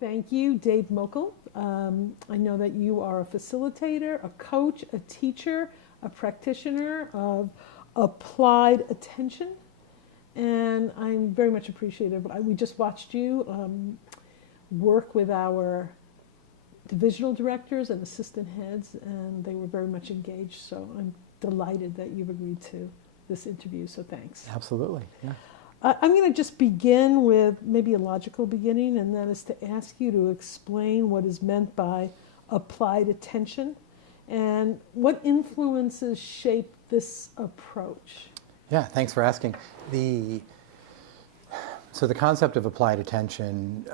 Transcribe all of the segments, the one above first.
Thank you, Dave Mochel. I know that you are a facilitator, a coach, a teacher, a practitioner of applied attention, and I'm very much appreciative. We just watched you work with our divisional directors and assistant heads, and they were very much engaged, so I'm delighted that you've agreed to this interview, so thanks. Absolutely, yeah. I'm going to just begin with maybe a logical beginning, and that is to ask you to explain what is meant by applied attention and what influences shape this approach. Yeah, thanks for asking. So the concept of applied attention,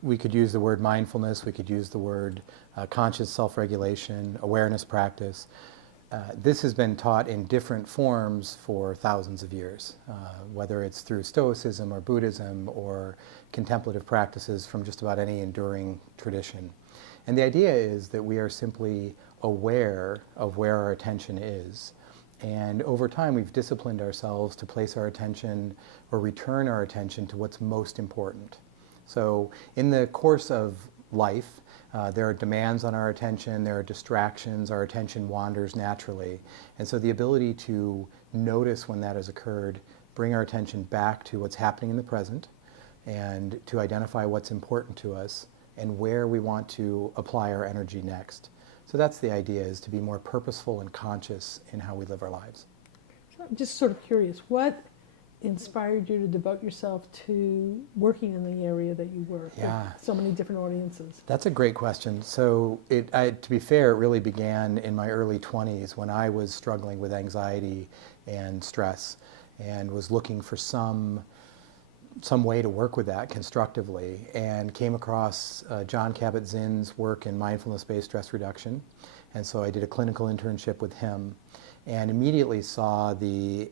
we could use the word mindfulness, we could use the word conscious self-regulation, awareness practice. This has been taught in different forms for thousands of years, whether it's through Stoicism or Buddhism or contemplative practices from just about any enduring tradition. And the idea is that we are simply aware of where our attention is. And over time, we've disciplined ourselves to place our attention or return our attention to what's most important. So in the course of life, there are demands on our attention, there are distractions, our attention wanders naturally. And so the ability to notice when that has occurred, bring our attention back to what's happening in the present, and to identify what's important to us and where we want to apply our energy next. So that's the idea, is to be more purposeful and conscious in how we live our lives. So I'm just sort of curious, what inspired you to devote yourself to working in the area that you work with so many different audiences? That's a great question. So to be fair, it really began in my early 20s when I was struggling with anxiety and stress and was looking for some way to work with that constructively, and came across John Kabat-Zinn's work in mindfulness-based stress reduction. And so I did a clinical internship with him and immediately saw the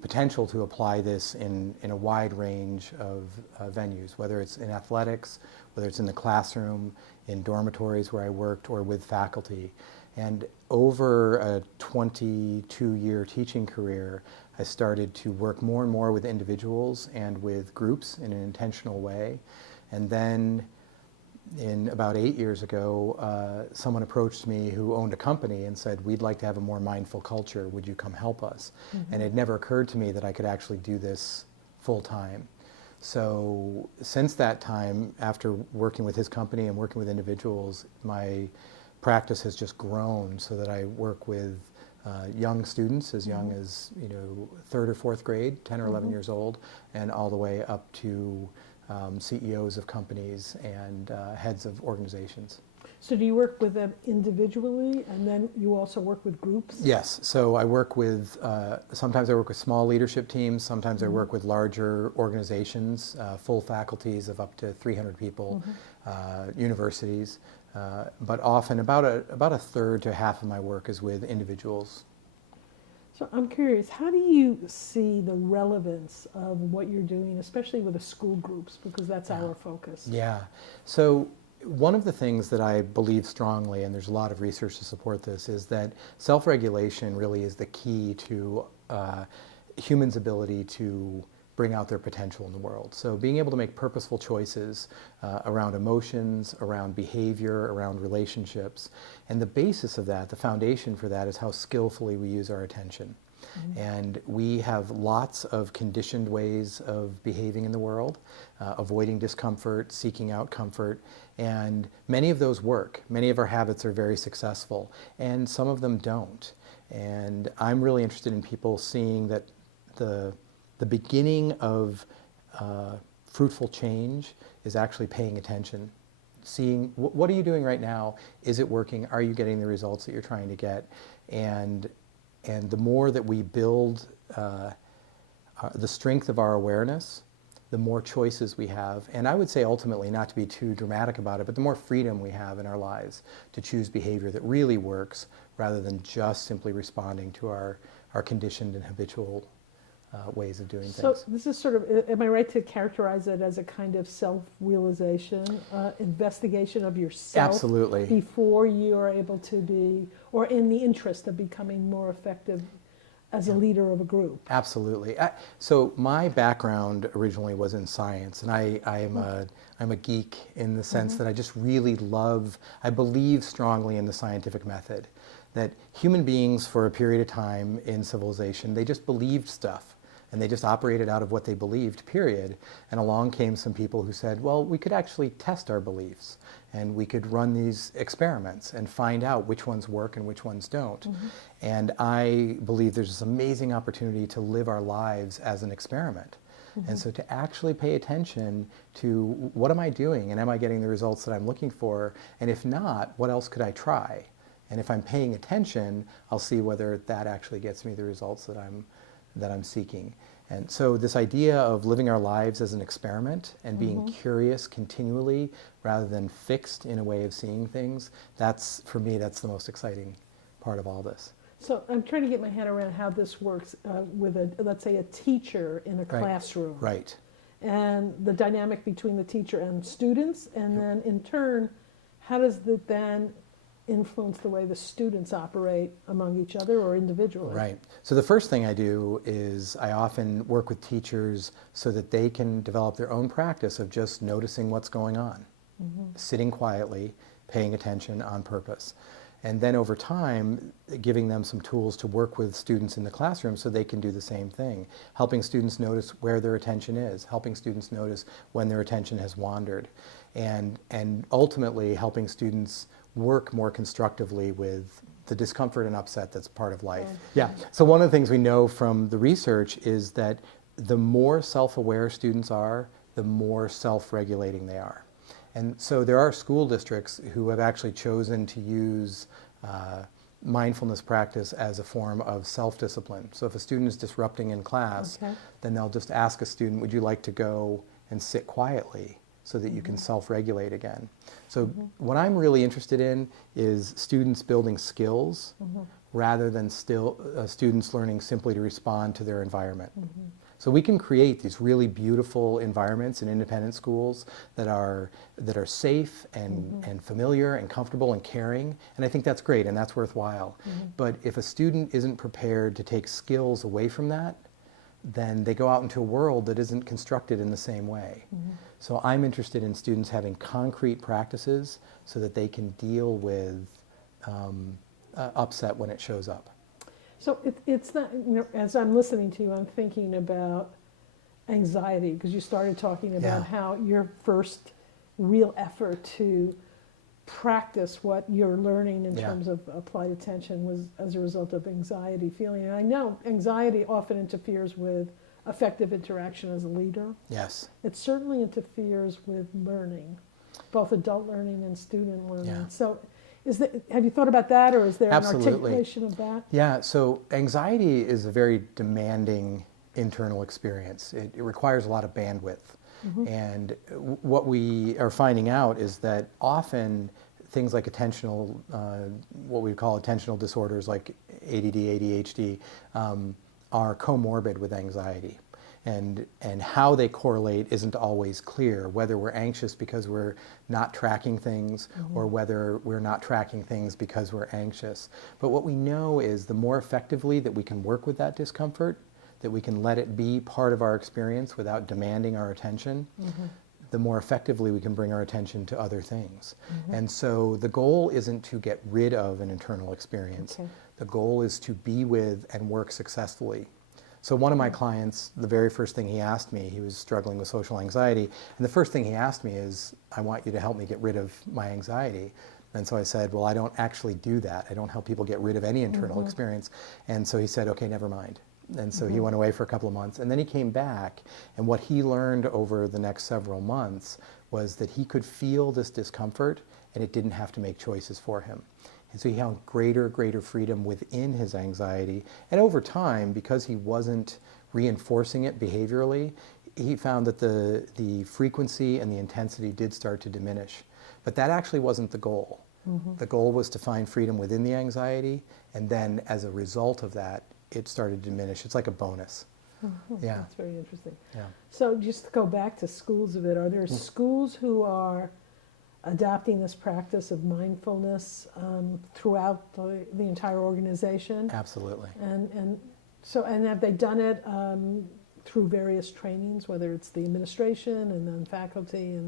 potential to apply this in a wide range of venues, whether it's in athletics, whether it's in the classroom, in dormitories where I worked, or with faculty. And over a 22-year teaching career, I started to work more and more with individuals and with groups in an intentional way. And then about 8 years ago, someone approached me who owned a company and said, "We'd like to have a more mindful culture. Would you come help us?" Mm-hmm. And it never occurred to me that I could actually do this full time. So since that time, after working with his company and working with individuals, my practice has just grown so that I work with young students as young as 3rd or 4th grade, 10 or 11 years old, and all the way up to CEOs of companies and heads of organizations. So do you work with them individually, and then you also work with groups? Yes. So I work with, sometimes I work with small leadership teams, sometimes I work with larger organizations, full faculties of up to 300 people, universities, but often about a third to half of my work is with individuals. So I'm curious, how do you see the relevance of what you're doing, especially with the school groups, because that's our focus? Yeah. So one of the things that I believe strongly, and there's a lot of research to support this, is that self-regulation really is the key to humans' ability to bring out their potential in the world. So being able to make purposeful choices around emotions, around behavior, around relationships. And the basis of that, the foundation for that, is how skillfully we use our attention. Mm-hmm. And we have lots of conditioned ways of behaving in the world, avoiding discomfort, seeking out comfort, and many of those work. Many of our habits are very successful, and some of them don't. And I'm really interested in people seeing that the beginning of fruitful change is actually paying attention, seeing what are you doing right now, is it working, are you getting the results that you're trying to get, and the more that we build the strength of our awareness, the more choices we have, and I would say ultimately, not to be too dramatic about it, but the more freedom we have in our lives to choose behavior that really works rather than just simply responding to our conditioned and habitual ways of doing things. So this is sort of, am I right to characterize it as a kind of self-realization, investigation of yourself? Absolutely. Before you are able to be, or in the interest of becoming more effective as a leader of a group. Absolutely. So my background originally was in science, and I'm a geek in the sense that I just really I believe strongly in the scientific method, that human beings for a period of time in civilization, they just believed stuff, and they just operated out of what they believed, period. And along came some people who said, well, we could actually test our beliefs, and we could run these experiments and find out which ones work and which ones don't. And I believe there's this amazing opportunity to live our lives as an experiment. And so to actually pay attention to what am I doing, and am I getting the results that I'm looking for? And if not, what else could I try? And if I'm paying attention, I'll see whether that actually gets me the results that I'm seeking. And so this idea of living our lives as an experiment and being curious continually rather than fixed in a way of seeing things, for me, that's the most exciting part of all this. So I'm trying to get my head around how this works with let's say, a teacher in a classroom. Right. And the dynamic between the teacher and students, and then in turn, how does that then influence the way the students operate among each other or individually? Right. So the first thing I do is I often work with teachers so that they can develop their own practice of just noticing what's going on, sitting quietly, paying attention on purpose. And then over time, giving them some tools to work with students in the classroom so they can do the same thing, helping students notice where their attention is, helping students notice when their attention has wandered, and ultimately helping students work more constructively with the discomfort and upset that's part of life. Yeah. So one of the things we know from the research is that the more self-aware students are, the more self-regulating they are. And so there are school districts who have actually chosen to use mindfulness practice as a form of self-discipline. So if a student is disrupting in class, then they'll just ask a student, would you like to go and sit quietly so that you can self-regulate again? So what I'm really interested in is students building skills rather than students learning simply to respond to their environment. So we can create these really beautiful environments in independent schools that are safe and familiar and comfortable and caring, and I think that's great and that's worthwhile. But if a student isn't prepared to take skills away from that, then they go out into a world that isn't constructed in the same way. So I'm interested in students having concrete practices so that they can deal with upset when it shows up. So it's not, as I'm listening to you, I'm thinking about anxiety, because you started talking about how your first real effort to practice what you're learning in terms of applied attention was as a result of anxiety feeling. And I know anxiety often interferes with effective interaction as a leader. Yes. It certainly interferes with learning, both adult learning and student learning. So have you thought about that, or is there an articulation of that? Yeah, so anxiety is a very demanding internal experience. It requires a lot of bandwidth. And what we are finding out is that often things like what we call attentional disorders like ADD, ADHD, are comorbid with anxiety. And how they correlate isn't always clear, whether we're anxious because we're not tracking things or whether we're not tracking things because we're anxious. But what we know is the more effectively that we can work with that discomfort, that we can let it be part of our experience without demanding our attention, the more effectively we can bring our attention to other things. And so the goal isn't to get rid of an internal experience. The goal is to be with and work successfully. So one of my clients, the very first thing he asked me, he was struggling with social anxiety, and the first thing he asked me is, I want you to help me get rid of my anxiety. And so I said, well, I don't actually do that. I don't help people get rid of any internal experience. And so he said, okay, never mind. And so he went away for a couple of months, and then he came back, and what he learned over the next several months was that he could feel this discomfort, and it didn't have to make choices for him. And so he found greater freedom within his anxiety. And over time, because he wasn't reinforcing it behaviorally, he found that the frequency and the intensity did start to diminish. But that actually wasn't the goal. The goal was to find freedom within the anxiety, and then as a result of that, it started to diminish. It's like a bonus. Yeah. That's very interesting. Yeah. So just to go back to schools a bit, are there schools who are adopting this practice of mindfulness throughout the entire organization? Absolutely. And So, and have they done it through various trainings, whether it's the administration and then faculty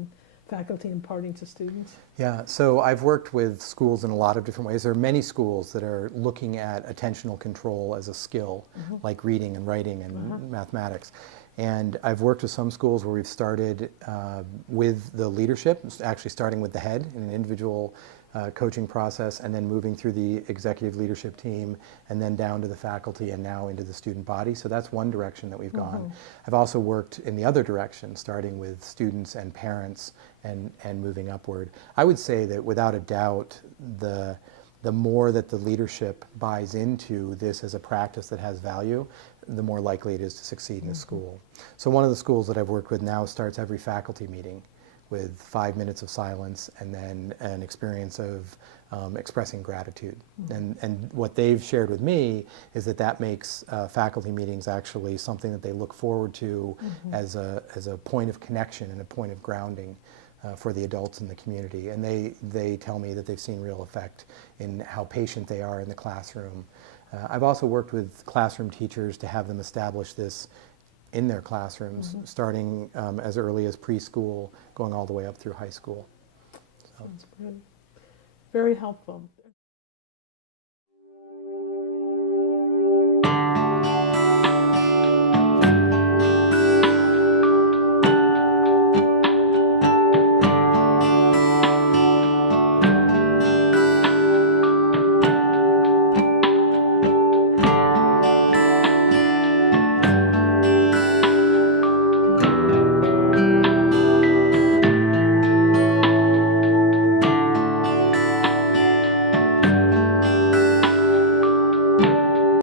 imparting to students? Yeah, so I've worked with schools in a lot of different ways. There are many schools that are looking at attentional control as a skill, like reading and writing and mathematics. And I've worked with some schools where we've started with the leadership, actually starting with the head in an individual coaching process, and then moving through the executive leadership team, and then down to the faculty, and now into the student body. So that's one direction that we've gone. I've also worked in the other direction, starting with students and parents and moving upward. I would say that without a doubt, the more that the leadership buys into this as a practice that has value, the more likely it is to succeed in a school. So one of the schools that I've worked with now starts every faculty meeting with 5 minutes of silence and then an experience of expressing gratitude. And what they've shared with me is that that makes faculty meetings actually something that they look forward to as a point of connection and a point of grounding for the adults in the community. And they tell me that they've seen real effect in how patient they are in the classroom. I've also worked with classroom teachers to have them establish this in their classrooms, starting as early as preschool, going all the way up through high school. So. Sounds good. Very helpful.